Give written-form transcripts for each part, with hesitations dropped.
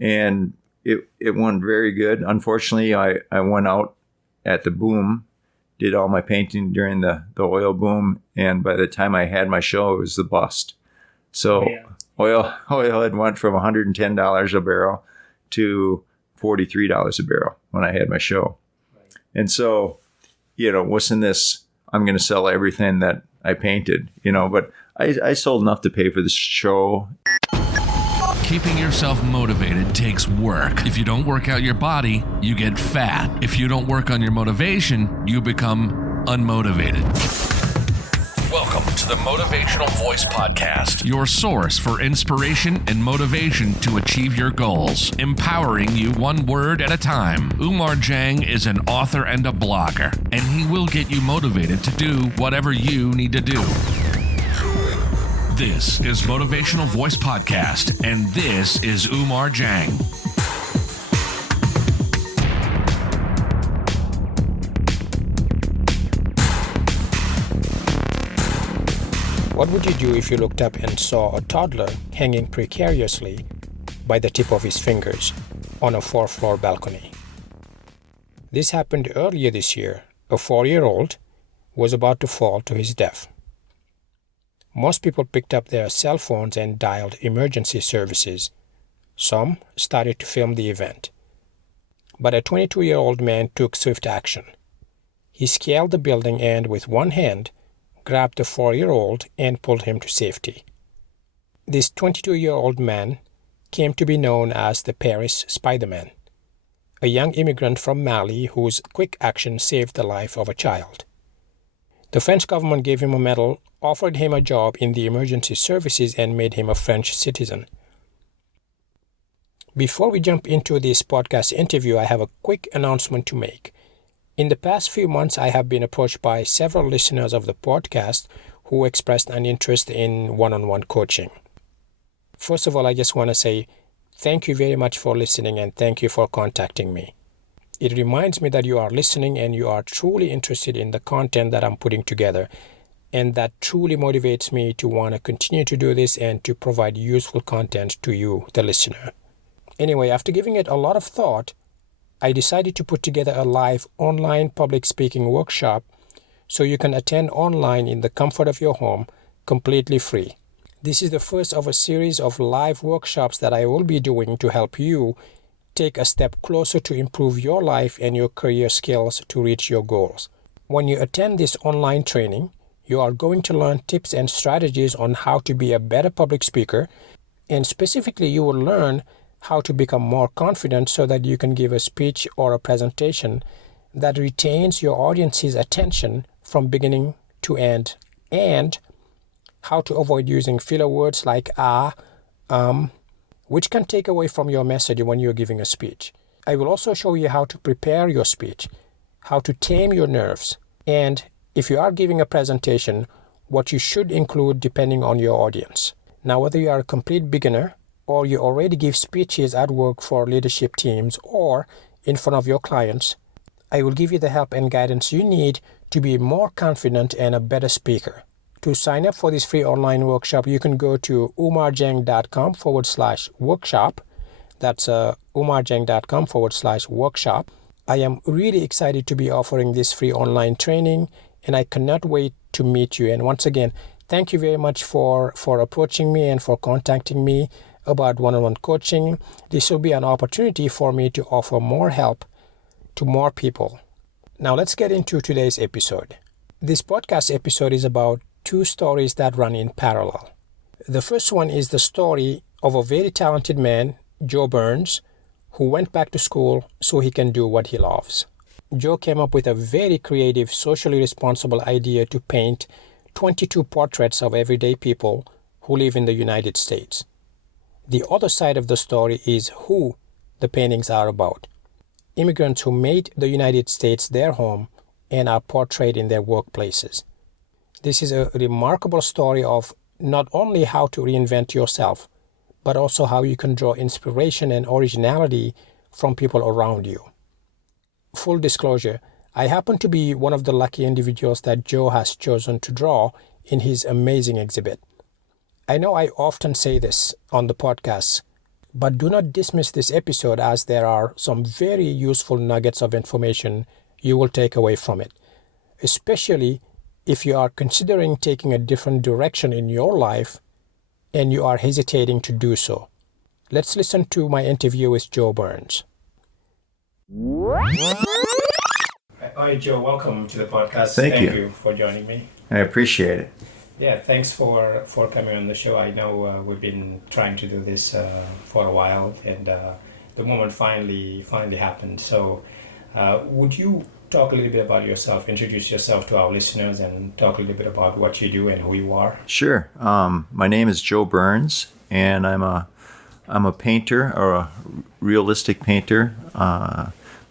and it went very good. Unfortunately, I went out at the boom, did all my painting during the oil boom, and by the time I had my show, it was the bust. So oil had went from $110 a barrel to $43 a barrel when I had my show. Right. And so, wasn't this, I'm going to sell everything that I painted, but I sold enough to pay for the show. Keeping yourself motivated takes work. If you don't work out your body, you get fat. If you don't work on your motivation, you become unmotivated. Welcome to the Motivational Voice Podcast, your source for inspiration and motivation to achieve your goals, empowering you one word at a time. Umar Jang is an author and a blogger, and he will get you motivated to do whatever you need to do. This is Motivational Voice Podcast, and this is Umar Jang. What would you do if you looked up and saw a toddler hanging precariously by the tip of his fingers on a 4th-floor balcony? This happened earlier this year. A 4-year-old was about to fall to his death. Most people picked up their cell phones and dialed emergency services. Some started to film the event. But a 22-year-old man took swift action. He scaled the building and, with one hand, grabbed the 4-year-old and pulled him to safety. This 22-year-old man came to be known as the Paris Spider-Man, a young immigrant from Mali whose quick action saved the life of a child. The French government gave him a medal, offered him a job in the emergency services, and made him a French citizen. Before we jump into this podcast interview, I have a quick announcement to make. In the past few months, I have been approached by several listeners of the podcast who expressed an interest in one-on-one coaching. First of all, I just want to say thank you very much for listening and thank you for contacting me. It reminds me that you are listening and you are truly interested in the content that I'm putting together, and that truly motivates me to want to continue to do this and to provide useful content to you, the listener. Anyway, after giving it a lot of thought, I decided to put together a live online public speaking workshop so you can attend online in the comfort of your home, completely free. This is the first of a series of live workshops that I will be doing to help you take a step closer to improve your life and your career skills to reach your goals. When you attend this online training, you are going to learn tips and strategies on how to be a better public speaker, and specifically you will learn how to become more confident so that you can give a speech or a presentation that retains your audience's attention from beginning to end, and how to avoid using filler words like which can take away from your message when you're giving a speech. I will also show you how to prepare your speech, how to tame your nerves, and if you are giving a presentation, what you should include depending on your audience. Now, whether you are a complete beginner or you already give speeches at work for leadership teams or in front of your clients, I will give you the help and guidance you need to be more confident and a better speaker. To sign up for this free online workshop, you can go to umarjang.com/workshop. That's umarjang.com/workshop. I am really excited to be offering this free online training, and I cannot wait to meet you. And once again, thank you very much for approaching me and for contacting me about one-on-one coaching. This will be an opportunity for me to offer more help to more people. Now let's get into today's episode. This podcast episode is about 2 stories that run in parallel. The first one is the story of a very talented man, Joe Burns, who went back to school so he can do what he loves. Joe came up with a very creative, socially responsible idea to paint 22 portraits of everyday people who live in the United States. The other side of the story is who the paintings are about. Immigrants who made the United States their home and are portrayed in their workplaces. This is a remarkable story of not only how to reinvent yourself, but also how you can draw inspiration and originality from people around you. Full disclosure, I happen to be one of the lucky individuals that Joe has chosen to draw in his amazing exhibit. I know I often say this on the podcast, But do not dismiss this episode, as there are some very useful nuggets of information you will take away from it, especially if you are considering taking a different direction in your life and you are hesitating to do so. Let's listen to my interview with Joe Burns. Hi, Joe. Welcome to the podcast. Thank you for joining me. I appreciate it. Yeah, thanks for coming on the show. I know we've been trying to do this for a while, and the moment finally happened. So would you talk a little bit about yourself, introduce yourself to our listeners, and talk a little bit about what you do and who you are? Sure. My name is Joe Burns, and I'm a painter, or a realistic painter.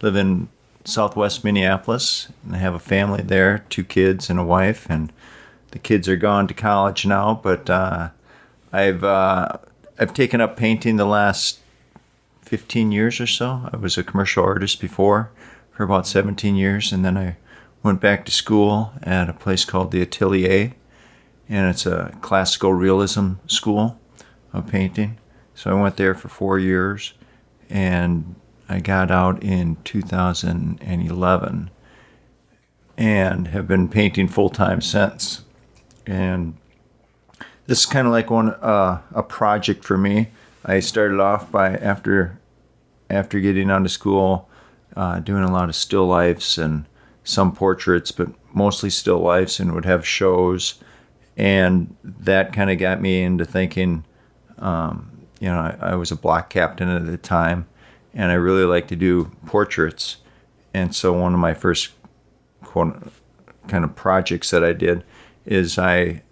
Live in Southwest Minneapolis, and I have a family there, 2 kids and a wife, and the kids are gone to college now. But I've taken up painting the last 15 years or so. I was a commercial artist before for about 17 years, and then I went back to school at a place called the Atelier, and it's a classical realism school of painting. So I went there for 4 years, and I got out in 2011 and have been painting full-time since. And this is kind of like a project for me. I started off by, after getting out of school, doing a lot of still lifes and some portraits, but mostly still lifes, and would have shows. And that kind of got me into thinking, I was a block captain at the time, and I really like to do portraits. And so one of my first kind of projects that I did is I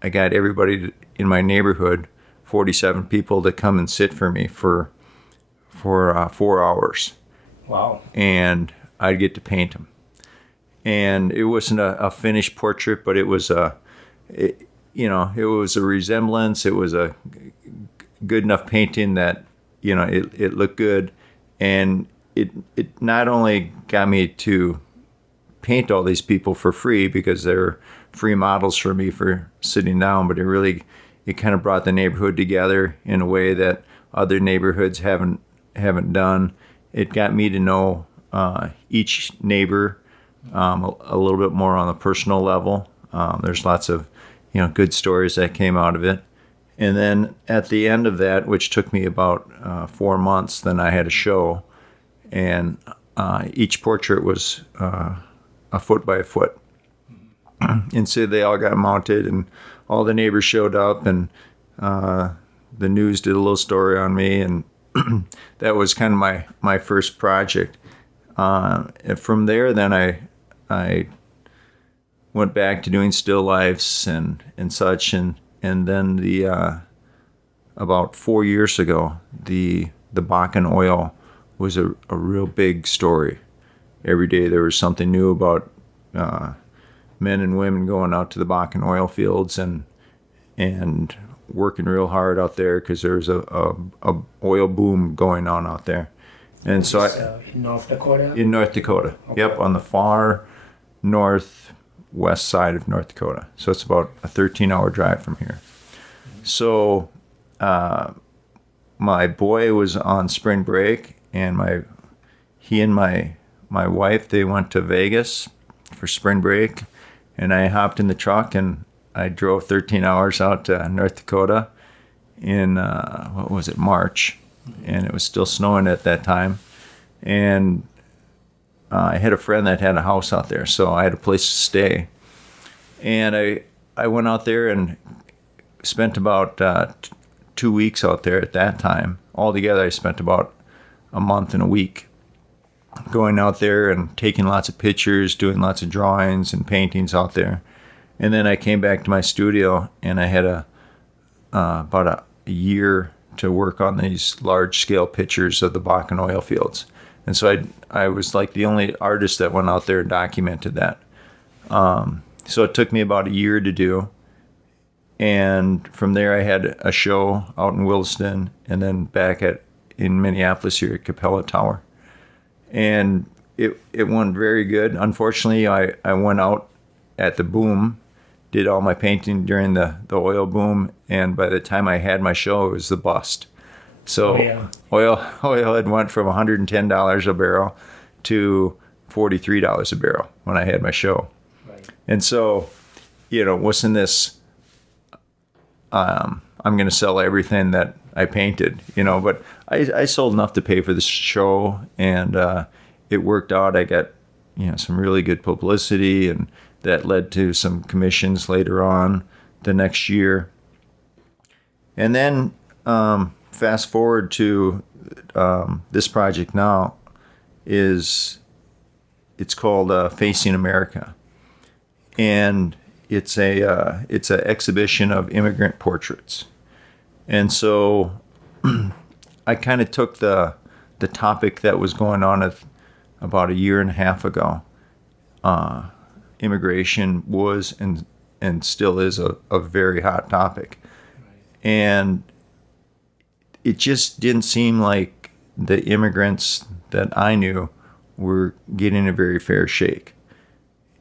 got everybody in my neighborhood, 47 people, to come and sit for me for 4 hours. Wow. And I'd get to paint them. And it wasn't a finished portrait, but it was it was a resemblance. It was a good enough painting that, it looked good. And it not only got me to paint all these people for free, because they're free models for me for sitting down, but it kind of brought the neighborhood together in a way that other neighborhoods haven't done. It got me to know each neighbor a little bit more on a personal level. There's lots of good stories that came out of it. And then at the end of that, which took me about 4 months, then I had a show, and each portrait was a foot by a foot. And so they all got mounted, and all the neighbors showed up, and the news did a little story on me, and that was kind of my first project. And from there, then I went back to doing still lifes and such, and then about 4 years ago, the Bakken oil was a real big story. Every day there was something new about men and women going out to the Bakken oil fields and working real hard out there, because there was a oil boom going on out there. And so in North Dakota? In North Dakota. Okay. Yep, on the far northwest side of North Dakota. So it's about a 13-hour drive from here. So my boy was on spring break, and he and my wife, they went to Vegas for spring break, and I hopped in the truck and I drove 13 hours out to North Dakota in March, and it was still snowing at that time. And I had a friend that had a house out there, so I had a place to stay. And I went out there and spent about 2 weeks out there at that time. Altogether, I spent about a month and a week going out there and taking lots of pictures, doing lots of drawings and paintings out there. And then I came back to my studio, and I had about a year to work on these large-scale pictures of the Bakken oil fields. And so I was like the only artist that went out there and documented that. So it took me about a year to do. And from there, I had a show out in Williston, and then back in Minneapolis here at Capella Tower. And it went very good. Unfortunately, I went out at the boom, did all my painting during the oil boom, and by the time I had my show, it was the bust. So oil had went from $110 a barrel to $43 a barrel when I had my show. Right. And so, wasn't this, I'm going to sell everything that I painted, but I sold enough to pay for the show, and it worked out. I got, some really good publicity, and that led to some commissions later on the next year. And then fast forward to this project now it's called Facing America, and it's a exhibition of immigrant portraits. And so I kind of took the topic that was going on about a year and a half ago. Immigration was and still is a very hot topic. Right. And it just didn't seem like the immigrants that I knew were getting a very fair shake.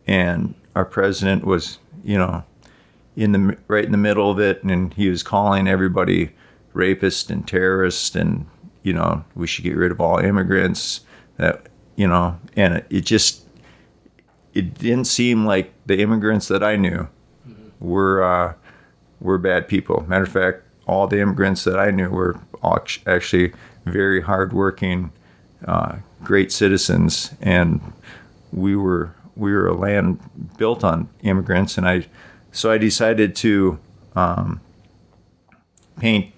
And our president was, right in the middle of it, and he was calling everybody rapist and terrorist, and we should get rid of all immigrants. That and it didn't seem like the immigrants that I knew were bad people. Matter of fact, all the immigrants that I knew were actually very hardworking, great citizens, and we were a land built on immigrants. And so I decided to paint.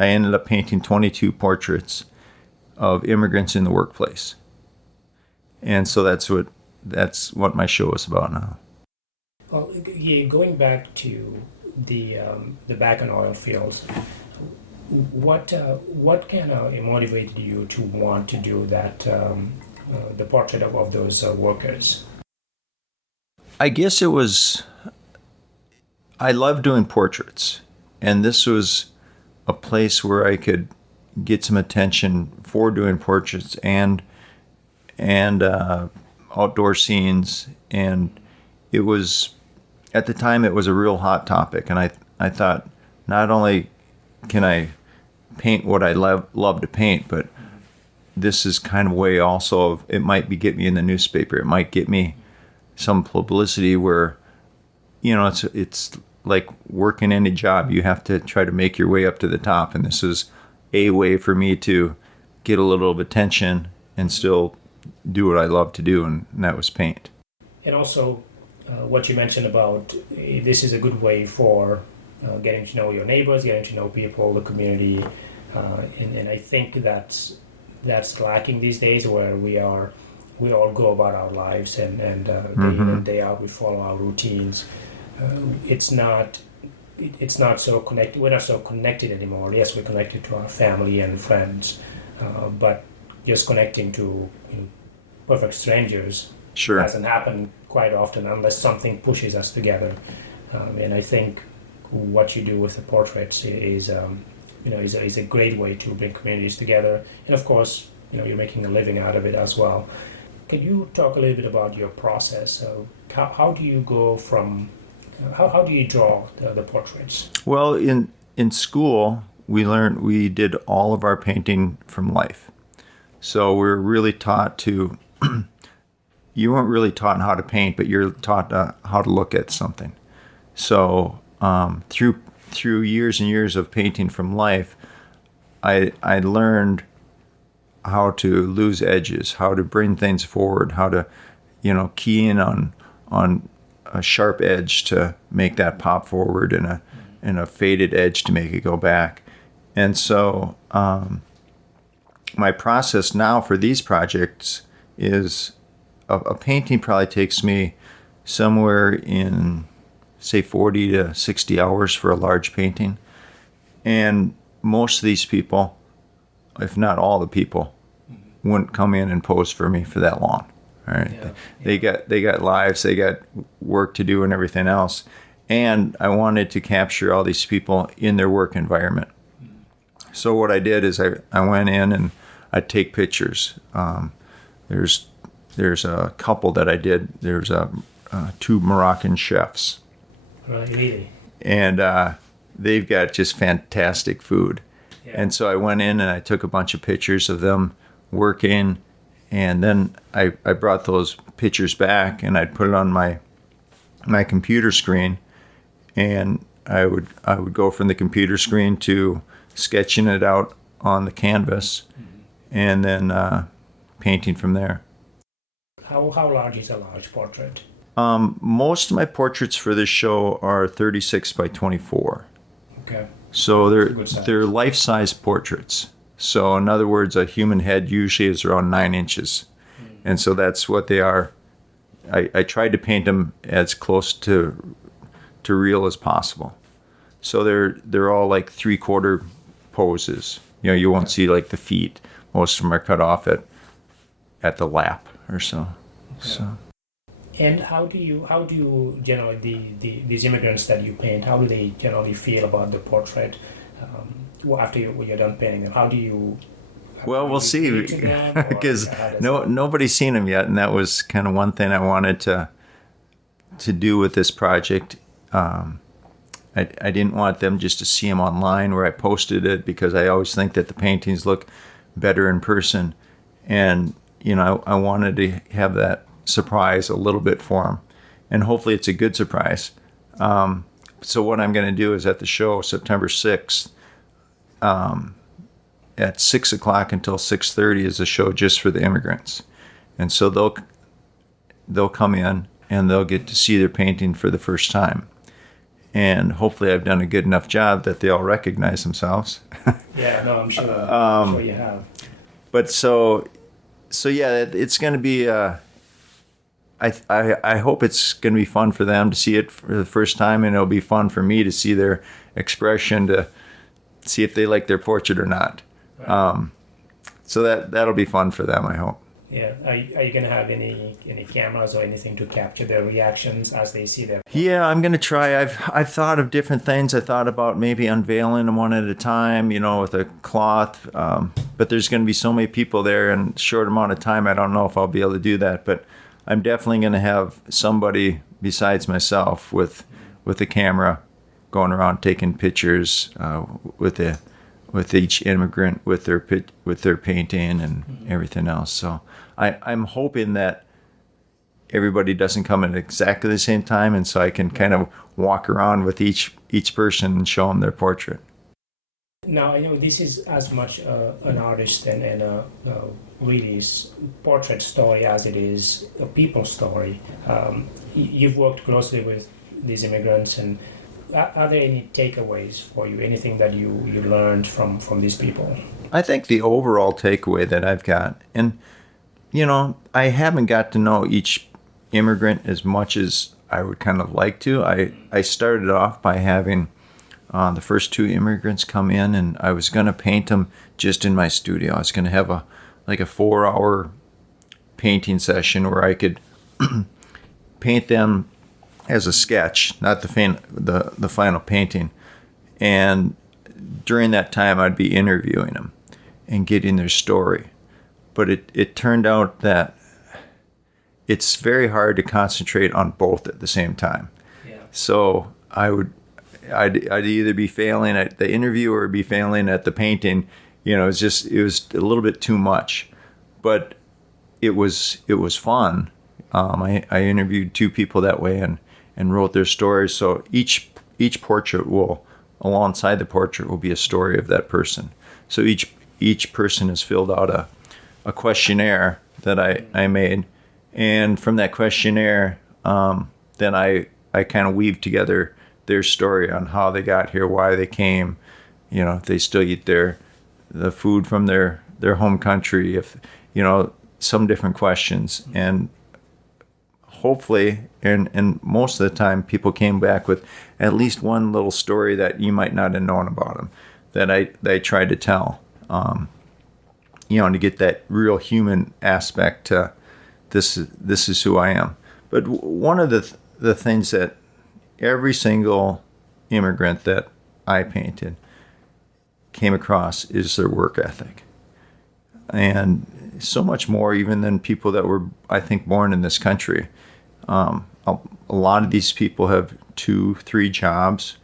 I ended up painting 22 portraits of immigrants in the workplace, and so that's what my show is about now. Well, going back to the back in oil fields, what kind of motivated you to want to do that, the portrait of those workers? I guess it was, I love doing portraits, and this was a place where I could get some attention for doing portraits and outdoor scenes. And it was, at the time, it was a real hot topic, and I thought, not only can I paint what I love to paint, but this is kind of a way also of, it might get me in the newspaper, it might get me some publicity where, it's like working any job. You have to try to make your way up to the top, and this is a way for me to get a little of attention and still do what I love to do, and that was paint. And also, what you mentioned about this is a good way for getting to know your neighbors, getting to know people, the community, and I think that's lacking these days, where we all go about our lives and day in and day out we follow our routines. It's not so connected. We're not so connected anymore. Yes, we're connected to our family and friends, but just connecting to perfect strangers hasn't happened quite often unless something pushes us together. And I think what you do with the portraits is a great way to bring communities together. And of course, you're making a living out of it as well. Can you talk a little bit about your process? So how do you go from how do you draw the portraits? Well, in school, we did all of our painting from life. So we were really taught to, you weren't really taught how to paint, but you're taught how to look at something. So through years and years of painting from life, I learned how to lose edges, how to bring things forward, how to, key in on a sharp edge to make that pop forward, and a faded edge to make it go back. And so my process now for these projects is a painting probably takes me somewhere in, say, 40 to 60 hours for a large painting. And most of these people, if not all the people, wouldn't come in and pose for me for that long. All right. Yeah. They got lives, they got work to do and everything else. And I wanted to capture all these people in their work environment. So what I did is I went in and I'd take pictures. There's a couple that I did. There's two Moroccan chefs. Really? And they've got just fantastic food. Yeah. And so I went in and I took a bunch of pictures of them working, and then I brought those pictures back and I'd put it on my computer screen, and I would go from the computer screen to sketching it out on the canvas, and then painting from there. How large is a large portrait? Most of my portraits for this show are 36 by 24. Okay. So Good size. they're life-size portraits. So in other words, a human head usually is around 9 inches. And so that's what they are. I tried to paint them as close to real as possible. So they're all like 3/4 poses. You know, you won't see like the feet. Most of them are cut off at the lap or so. Okay. So. And how do you generally these immigrants that you paint? How do they generally feel about the portrait after you're done painting them? How do you? Well, we'll see, because nobody's seen them yet, and that was kind of one thing I wanted to do with this project. I didn't want them just to see them online where I posted it, because I always think that the paintings look better in person, and you know I wanted to have that surprise a little bit for them, and hopefully it's a good surprise. So what I'm going to do is at the show September 6th. At 6 o'clock until 6:30 is a show just for the immigrants, and so they'll come in and they'll get to see their painting for the first time, and hopefully I've done a good enough job that they all recognize themselves. Yeah, no, I'm sure you have. But so yeah, it's going to be. I hope it's going to be fun for them to see it for the first time, and it'll be fun for me to see their expression, to see if they like their portrait or not. Right. So that'll be fun for them, I hope. Yeah. Are you going to have any cameras or anything to capture their reactions as they see them? Yeah, I'm going to try. I've thought of different things. I thought about maybe unveiling them one at a time, you know, with a cloth. But there's going to be so many people there in a short amount of time, I don't know if I'll be able to do that. But I'm definitely going to have somebody besides myself with a camera going around taking pictures with each immigrant, with their painting and everything else. So I'm hoping that everybody doesn't come at exactly the same time, and so I can kind of walk around with each person and show them their portrait. Now, I know this is as much an artist and a really portrait story as it is a people story. You've worked closely with these immigrants, and are there any takeaways for you? Anything that you learned from these people? I think the overall takeaway that I've got, and you know, I haven't got to know each immigrant as much as I would kind of like to. I started off by having the first 2 immigrants come in, and I was going to paint them just in my studio. I was going to have a 4-hour painting session where I could paint them as a sketch, not the final painting. And during that time, I'd be interviewing them and getting their story. But it turned out that it's very hard to concentrate on both at the same time. Yeah. So I'd either be failing at the interview or be failing at the painting. You know, it was a little bit too much, but it was fun. I interviewed 2 people that way and wrote their stories. So each portrait alongside the portrait will be a story of that person. So each person has filled out a questionnaire that I made, and from that questionnaire, then I kind of weave together their story on how they got here, why they came, you know, if they still eat the food from their home country, if, you know, some different questions. And hopefully, and most of the time, people came back with at least one little story that you might not have known about them that I tried to tell, you know, to get that real human aspect to this is who I am. But one of the things that every single immigrant that I painted came across is their work ethic. And so much more even than people that were, I think, born in this country. A lot of these people have 2-3 jobs.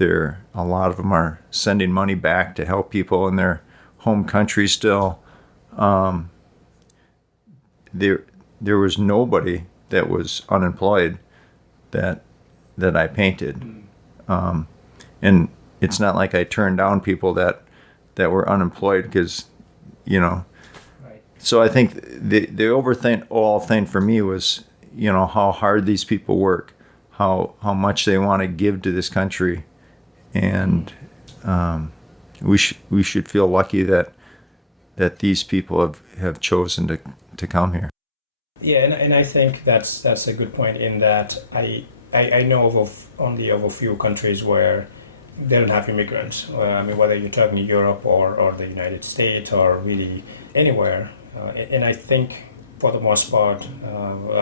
a lot of them are sending money back to help people in their home country still. There was nobody that was unemployed that I painted. And it's not like I turned down people that were unemployed because, Right. So I think the overall thing for me was, how hard these people work, how much they want to give to this country. And we should feel lucky that these people have chosen to come here. Yeah, and I think that's a good point in that I know only of a few countries where they don't have immigrants. I mean, whether you're talking Europe or the United States or really anywhere. And I think for the most part,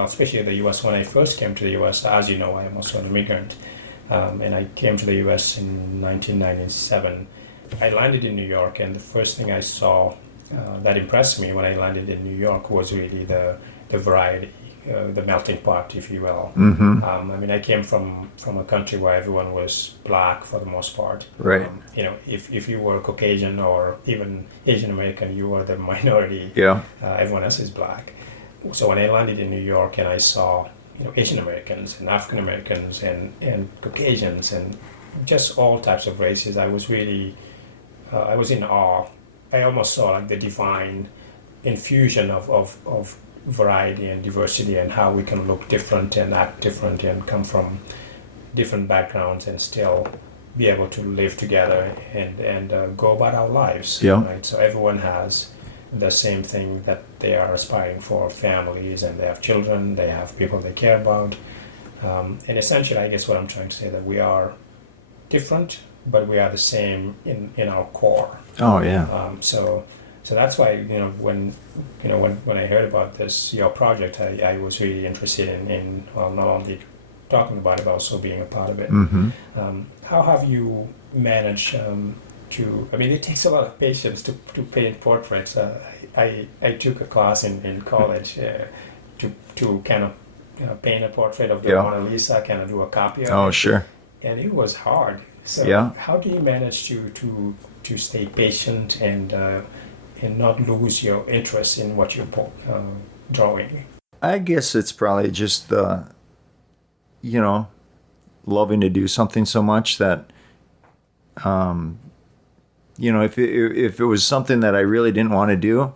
especially the U.S., when I first came to the U.S., as you know, I am also an immigrant. And I came to the U.S. in 1997. I landed in New York, and the first thing I saw that impressed me when I landed in New York was really the variety, the melting pot, if you will. Mm-hmm. I mean, I came from a country where everyone was black for the most part. Right. If you were Caucasian or even Asian American, you were the minority. Yeah. Everyone else is black. So when I landed in New York and I saw Asian Americans and African Americans and Caucasians and just all types of races, I was really I was in awe. I almost saw like the divine infusion of variety and diversity and how we can look different and act different and come from different backgrounds and still be able to live together and go about our lives. Yeah. Right? So everyone has the same thing that they are aspiring for, families, and they have children, they have people they care about. And essentially, I guess what I'm trying to say that we are different, but we are the same in our core. Oh, yeah. So that's why when I heard about your project, I was really interested in not only talking about it, but also being a part of it. Mm-hmm. How have you managed to? I mean, it takes a lot of patience to paint portraits. I took a class in college to kind of paint a portrait of the Mona Lisa, kind of do a copy of it. Oh, sure. And it was hard. So how do you manage to stay patient and not lose your interest in what you're drawing? I guess it's probably just the, loving to do something so much that, if it was something that I really didn't want to do,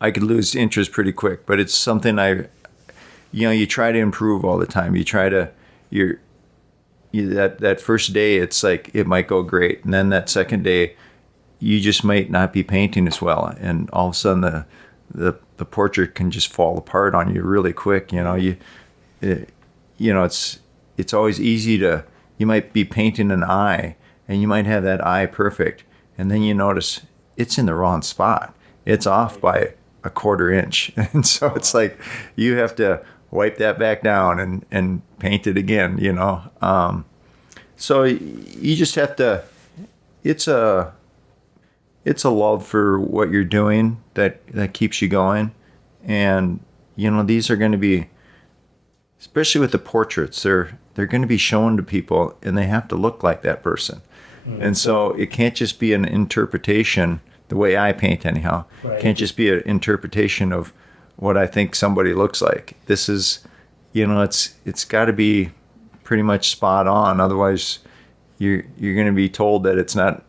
I could lose interest pretty quick. But it's something you try to improve all the time. You try to, that first day, it's like it might go great, and then that second day, you just might not be painting as well, and all of a sudden the portrait can just fall apart on you really quick. It's always easy to, you might be painting an eye, and you might have that eye perfect, and then you notice it's in the wrong spot. It's off by a 1/4 inch, and so it's like you have to wipe that back down and paint it again. So you just have to. It's a love for what you're doing that keeps you going. And, these are going to be, especially with the portraits, they're going to be shown to people, and they have to look like that person. Mm-hmm. And so it can't just be an interpretation, the way I paint anyhow. Right. It can't just be an interpretation of what I think somebody looks like. This is, it's got to be pretty much spot on. Otherwise, you're going to be told that it's not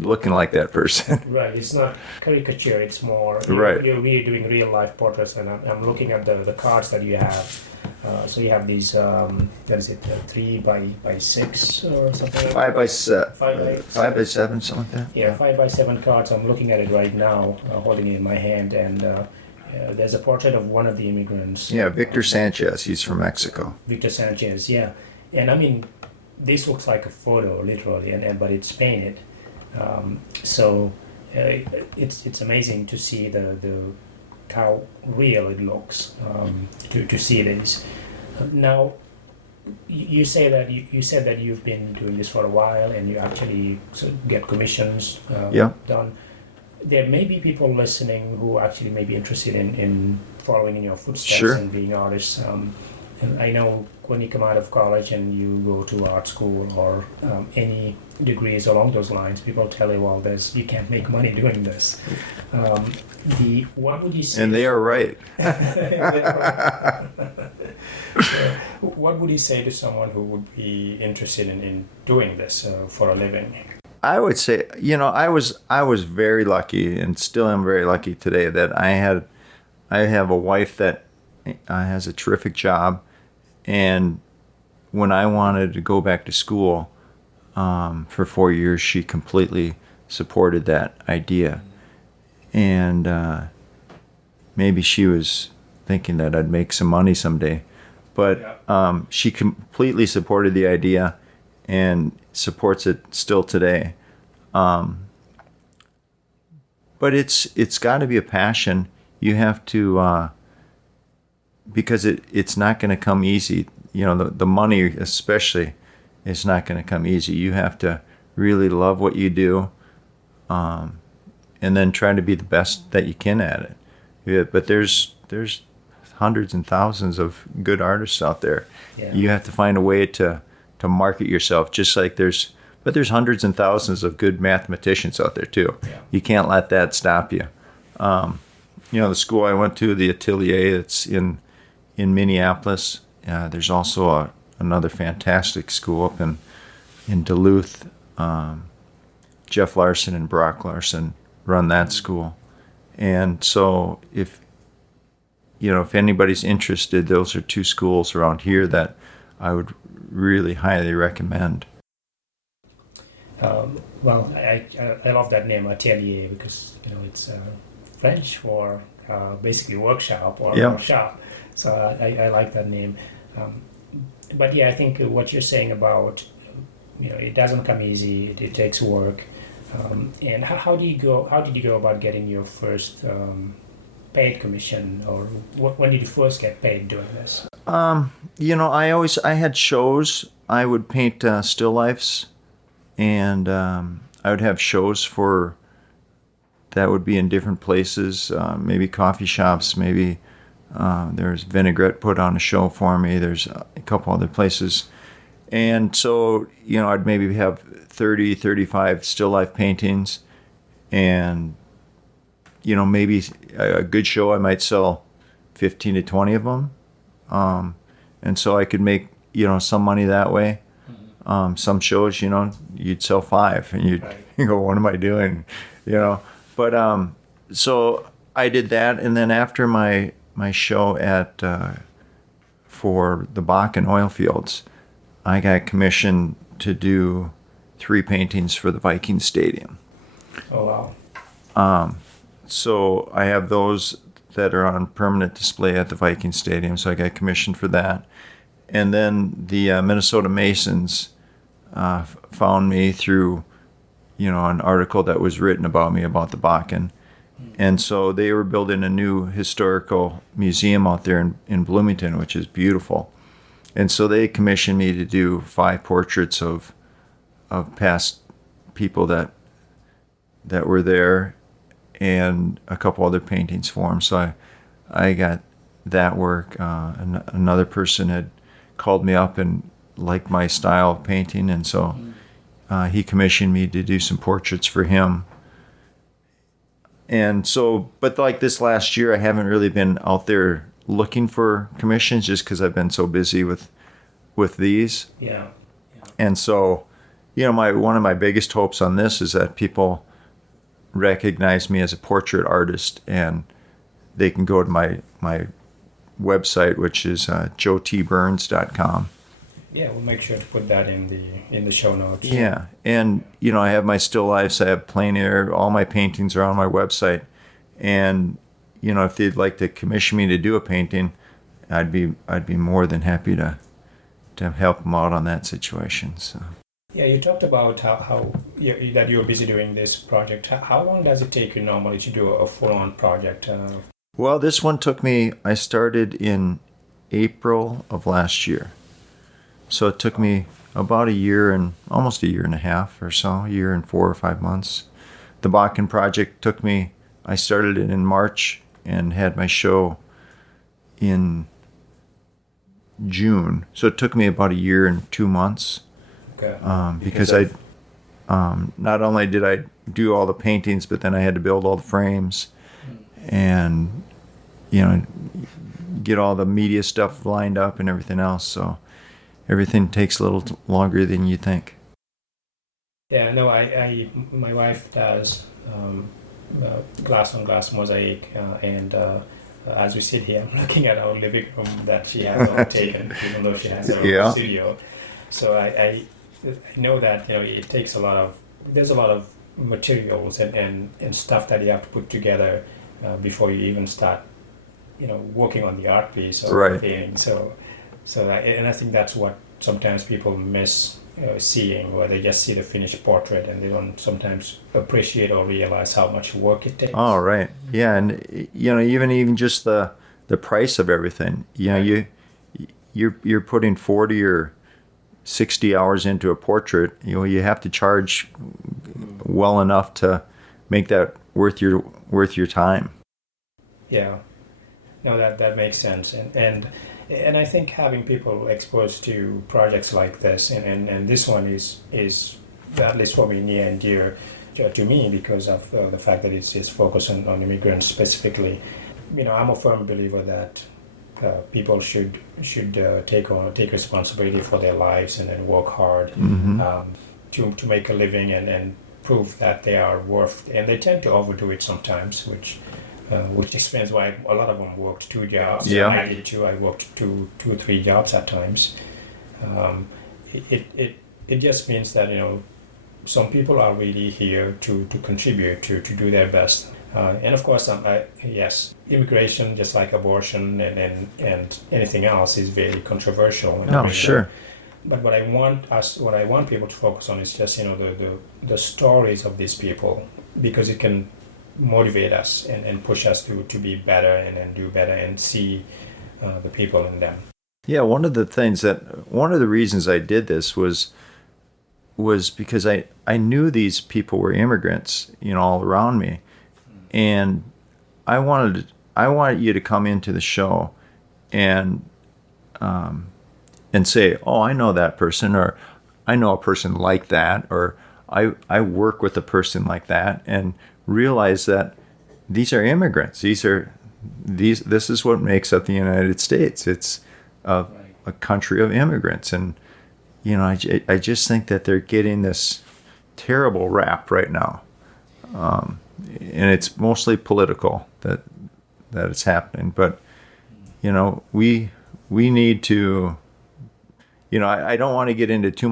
looking like that person. Right. It's not caricature. It's more you're really doing real life portraits. And I'm looking at the cards that you have. So you have these. What is it? 3 by 6 or something. 5 by 7. 5 by 7, something like that. Yeah, 5 by 7 cards. I'm looking at it right now, holding it in my hand, and there's a portrait of one of the immigrants. Yeah, Victor Sanchez. He's from Mexico. Victor Sanchez. Yeah, and I mean, this looks like a photo, literally, but it's painted. So it's amazing to see how real it looks to see this. Now, you say that you said that you've been doing this for a while and you actually get commissions done. There may be people listening who actually may be interested in following in your footsteps and being artists. And I know when you come out of college and you go to art school or any degrees along those lines, people tell you, well, you can't make money doing this. What would you say? And they are right. What would you say to someone who would be interested in doing this for a living? I would say, I was very lucky, and still am very lucky today, that I have a wife that has a terrific job, and when I wanted to go back to school for 4 years, she completely supported that idea, and maybe she was thinking that I'd make some money someday, but she completely supported the idea and supports it still today. But it's got to be a passion. You have to, because it's not going to come easy. The money especially is not going to come easy. You have to really love what you do, and then try to be the best that you can at it. Yeah, but there's hundreds and thousands of good artists out there. Yeah. You have to find a way to market yourself, just like there's hundreds and thousands of good mathematicians out there too. Yeah. You can't let that stop you. The school I went to, the Atelier, that's in Minneapolis. There's also another fantastic school up in Duluth. Jeff Larson and Brock Larson run that school. And so if anybody's interested, those are two schools around here that I would really highly recommend. Well, I love that name, Atelier, because it's French for basically workshop or shop. So I like that name. But yeah, I think what you're saying about it doesn't come easy. It takes work. And how did you go about getting your first paid commission, or when did you first get paid doing this? I had shows. I would paint still lifes, and I would have shows that would be in different places, maybe coffee shops, maybe there's Vinaigrette put on a show for me. There's a couple other places. And so, I'd maybe have 30, 35 still life paintings, and, maybe a good show, I might sell 15 to 20 of them. And so I could make, some money that way. Some shows, you'd sell 5 and you'd go, what am I doing? But so I did that. And then after my show for the Bakken oil fields, I got commissioned to do 3 paintings for the Viking Stadium. Oh, wow. So I have those that are on permanent display at the Viking Stadium. So I got commissioned for that. And then the Minnesota Masons found me through, an article that was written about me about the Bakken. And so they were building a new historical museum out there in Bloomington, which is beautiful. And so they commissioned me to do 5 portraits of past people that were there, and a couple other paintings for them. So I got that work. Another person had called me up and liked my style of painting, and so he commissioned me to do some portraits for him. And so, but like this last year, I haven't really been out there looking for commissions just because I've been so busy with these. Yeah. And so, one of my biggest hopes on this is that people recognize me as a portrait artist, and they can go to my website, which is joetburns.com. Yeah, we'll make sure to put that in the show notes. Yeah, and I have my still lifes, I have plein air, all my paintings are on my website, and if they'd like to commission me to do a painting, I'd be more than happy to help them out on that situation. So. Yeah, you talked about how that you're busy doing this project. How long does it take you normally to do a full-on project? Well, this one took me, I started in April of last year. So it took me about almost a year and a half or so, a year and 4 or 5 months. The Bakken project took me, I started it in March and had my show in June. So it took me about a year and 2 months. Okay. Because I not only did I do all the paintings, but then I had to build all the frames and, get all the media stuff lined up and everything else. So everything takes a little longer than you think. Yeah, no, my wife does glass on glass mosaic, and as we sit here, I'm looking at our living room that she has all taken, even though she has her own studio. So I know that it takes there's a lot of materials and stuff that you have to put together before you even start working on the art piece or painting. So I think that's what sometimes people miss seeing, where they just see the finished portrait and they don't sometimes appreciate or realize how much work it takes. Oh, right. Yeah, and even just the price of everything. You're putting 40 or 60 hours into a portrait. You have to charge well enough to make that worth your time. Yeah. No, that makes sense. And I think having people exposed to projects like this, and this one is at least for me near and dear to me because of the fact that it's focused on immigrants specifically. I'm a firm believer that people should take responsibility for their lives and then work hard to make a living and prove that they are worth. And they tend to overdo it sometimes, which explains why a lot of them worked 2 jobs. Yeah. I did too. I worked two or three jobs at times. It just means that some people are really here to contribute, to do their best. And of course, yes, immigration, just like abortion and anything else, is very controversial. No, sure. But what I want people to focus on is just the stories of these people, because it can motivate us and push us to be better and do better and see the people in them. Yeah, one of the reasons I did this was because I knew these people were immigrants, all around me, and I wanted you to come into the show and say, oh, I know that person, or I know a person like that, or I work with a person like that, and realize that these are immigrants. This is what makes up the United States. It's a country of immigrants, and I just think that they're getting this terrible rap right now, and it's mostly political that it's happening. But we need to. I don't want to get into too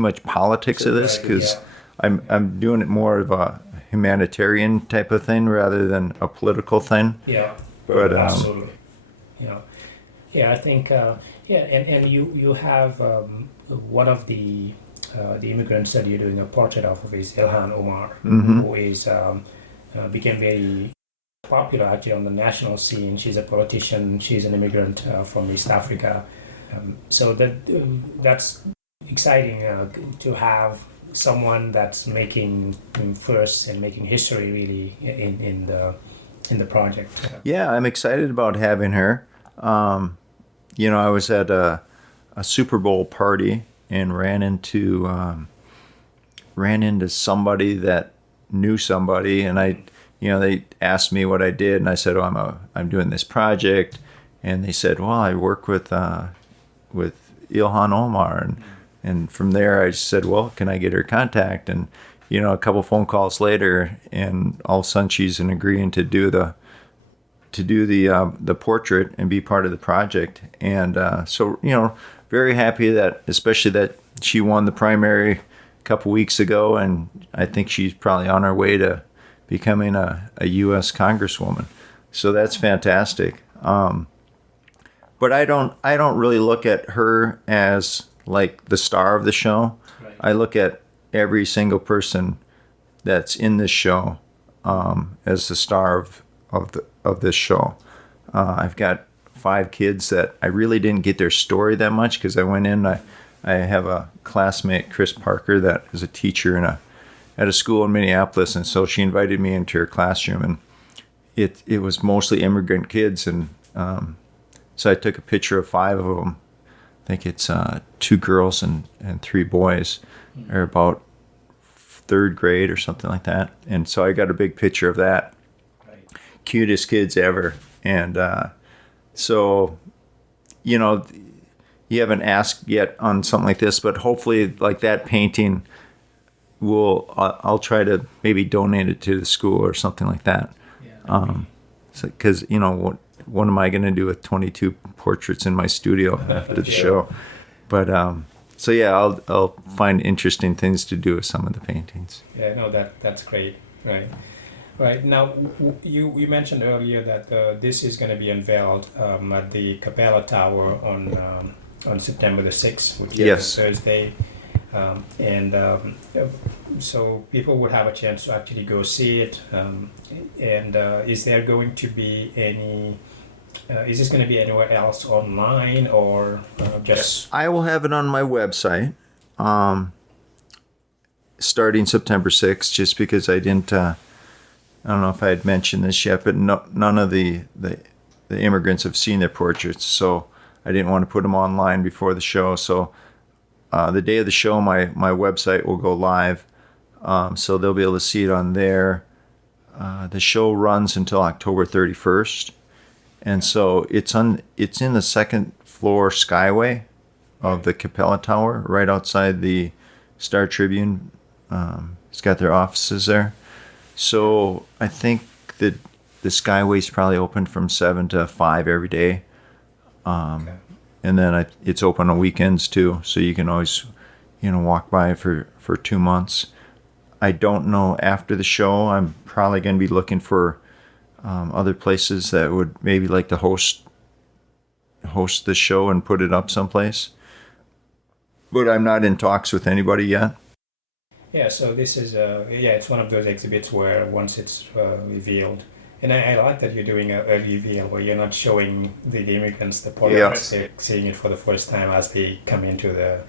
much politics of this, because I'm doing it more of a humanitarian type of thing rather than a political thing. Yeah, but absolutely. I think and you have one of the immigrants that you're doing a portrait of is Ilhan Omar, who is became very popular actually on the national scene. She's a politician. She's an immigrant from East Africa. So that's exciting to have someone that's making first and making history really in the project. Yeah, I'm excited about having her. I was at a Super Bowl party and ran into somebody that knew somebody, and they asked me what I did, and I said, oh, I'm doing this project, and they said, well, I work with Ilhan Omar, and from there I just said, well, can I get her contact? And a couple phone calls later, and all of a sudden she's agreeing to do the portrait and be part of the project. And so very happy that, especially that she won the primary a couple weeks ago, and I think she's probably on her way to becoming a U.S. Congresswoman. So that's fantastic. But I don't really look at her as like the star of the show. Right. I look at every single person that's in this show as the star of this show. I've got 5 kids that I really didn't get their story that much, because I went in. I have a classmate, Chris Parker, that is a teacher at a school in Minneapolis, and so she invited me into her classroom, and it was mostly immigrant kids, and so I took a picture of 5 of them think it's 2 girls and 3 boys. They're about 3rd grade or something like that. And so I got a big picture of that. Right. Cutest kids ever. And so, you know, you haven't asked yet on something like this, but hopefully like that painting I'll try to maybe donate it to the school or something like that. Yeah. Because, you know, what am I going to do with 22 portraits in my studio after the show? But so yeah, I'll find interesting things to do with some of the paintings. Yeah, no, that's great. Right. Right. Now, you mentioned earlier that this is going to be unveiled at the Capella Tower on September the 6th, which is Thursday. So people would have a chance to actually go see it. Is there going to be any? Is this going to be anywhere else online or just? I will have it on my website, starting September 6th. Just because I didn't, I don't know if I had mentioned this yet, but none of the immigrants have seen their portraits, so I didn't want to put them online before the show. So. The day of the show, my website will go live, so they'll be able to see it on there. The show runs until October 31st, and so it's in the 2nd floor skyway of the Capella Tower, right outside the Star Tribune. It's got their offices there. So I think that the skyway's probably open from 7 to 5 every day. Okay. And then it's open on weekends too, so you can always, walk by for 2 months. I don't know after the show. I'm probably going to be looking for other places that would maybe like to host the show and put it up someplace. But I'm not in talks with anybody yet. Yeah, so this is it's one of those exhibits where once it's revealed. And I like that you're doing a reveal where you're not showing the immigrants the portraits. They're seeing it for the first time as they come into the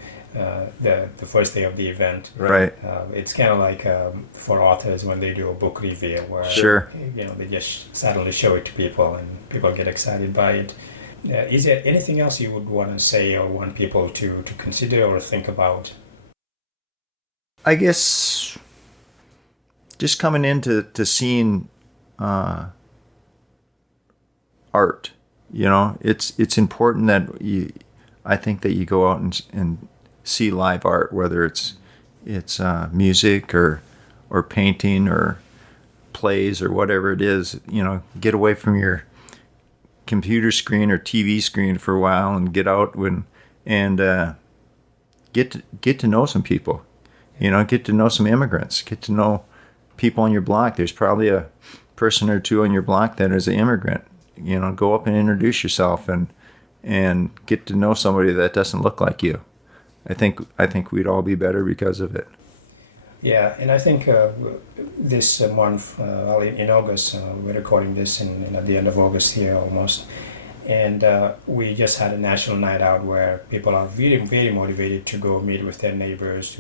first day of the event. Right. It's kind of like for authors when they do a book reveal where sure. They just suddenly show it to people and people get excited by it. Is there anything else you would want to say or want people to consider or think about? I guess just coming into seeing art, it's important that I think that you go out and see live art, whether it's music or painting or plays or whatever it is. Get away from your computer screen or TV screen for a while and get out and get to know some people. Get to know some immigrants. Get to know people on your block. There's probably a person or two on your block that is an immigrant. Go up and introduce yourself and get to know somebody that doesn't look like you. I think we'd all be better because of it. Yeah, and I think this month, in August, we're recording this at the end of August here almost, and we just had a national night out where people are very, very motivated to go meet with their neighbors,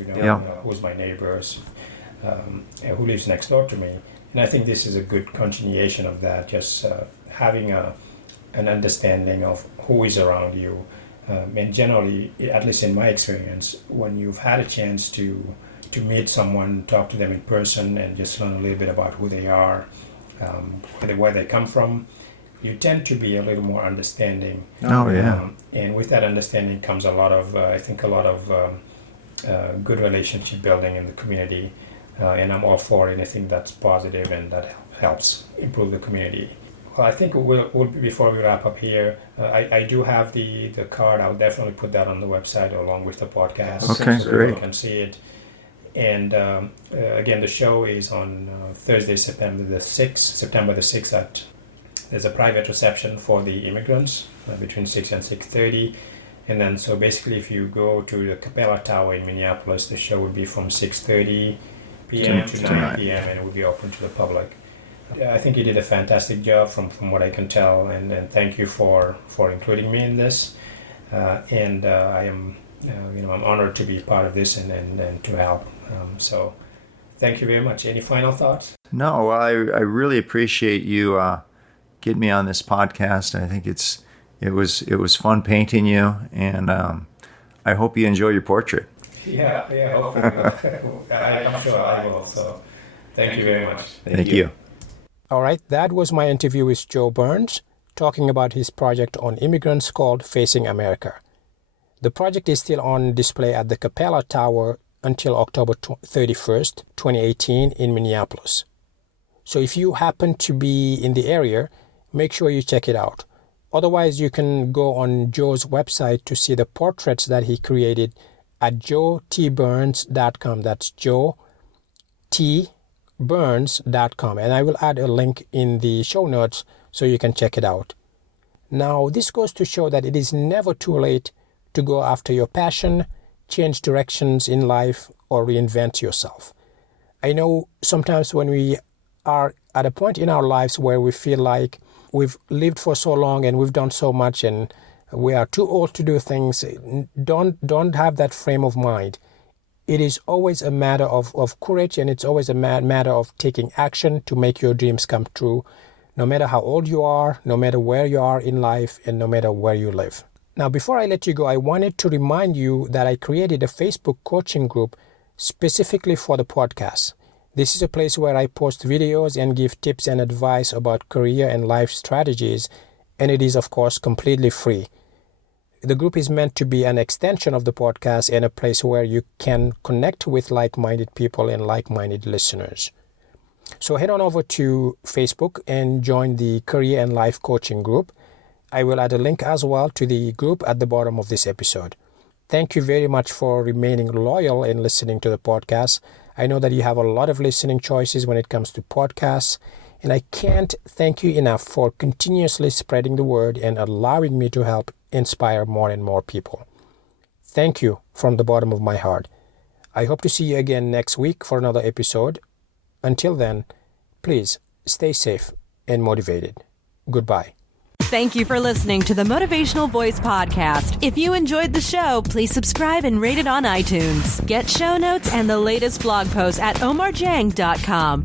who's my neighbors, who lives next door to me. And I think this is a good continuation of that, just having an understanding of who is around you. And generally, at least in my experience, when you've had a chance to meet someone, talk to them in person, and just learn a little bit about who they are, where they come from, you tend to be a little more understanding. Oh, yeah. And with that understanding comes a lot of good relationship building in the community. And I'm all for anything that's positive and that helps improve the community. Well, I think we'll before we wrap up here, I do have the card. I'll definitely put that on the website along with the podcast. Okay, so great. People can see it. And again, the show is on Thursday, September the 6th. There's a private reception for the immigrants between 6 and 6:30. And then, so basically, if you go to the Capella Tower in Minneapolis, the show would be from 6:30 p.m. to 9 p.m. and it would be open to the public. I think you did a fantastic job from what I can tell, and thank you for including me in this. I am, I'm honored to be part of this and to help. So, thank you very much. Any final thoughts? No, well, I really appreciate you getting me on this podcast. I think it's It was fun painting you, and I hope you enjoy your portrait. Yeah, hopefully. I'm sure I will. So thank you very much. Thank you. All right, that was my interview with Joe Burns, talking about his project on immigrants called Facing America. The project is still on display at the Capella Tower until October 31st, 2018 in Minneapolis. So if you happen to be in the area, make sure you check it out. Otherwise, you can go on Joe's website to see the portraits that he created at joetburns.com. That's joetburns.com. And I will add a link in the show notes so you can check it out. Now, this goes to show that it is never too late to go after your passion, change directions in life, or reinvent yourself. I know sometimes when we are at a point in our lives where we feel like we've lived for so long and we've done so much and we are too old to do things, don't have that frame of mind. It is always a matter of courage, and it's always a matter of taking action to make your dreams come true, no matter how old you are, no matter where you are in life, and no matter where you live. Now, before I let you go, I wanted to remind you that I created a Facebook coaching group specifically for the podcast. This is a place where I post videos and give tips and advice about career and life strategies, and it is, of course, completely free. The group is meant to be an extension of the podcast and a place where you can connect with like-minded people and like-minded listeners. So head on over to Facebook and join the Career and Life Coaching group. I will add a link as well to the group at the bottom of this episode. Thank you very much for remaining loyal and listening to the podcast. I know that you have a lot of listening choices when it comes to podcasts, and I can't thank you enough for continuously spreading the word and allowing me to help inspire more and more people. Thank you from the bottom of my heart. I hope to see you again next week for another episode. Until then, please stay safe and motivated. Goodbye. Thank you for listening to the Motivational Voice Podcast. If you enjoyed the show, please subscribe and rate it on iTunes. Get show notes and the latest blog posts at omarjang.com.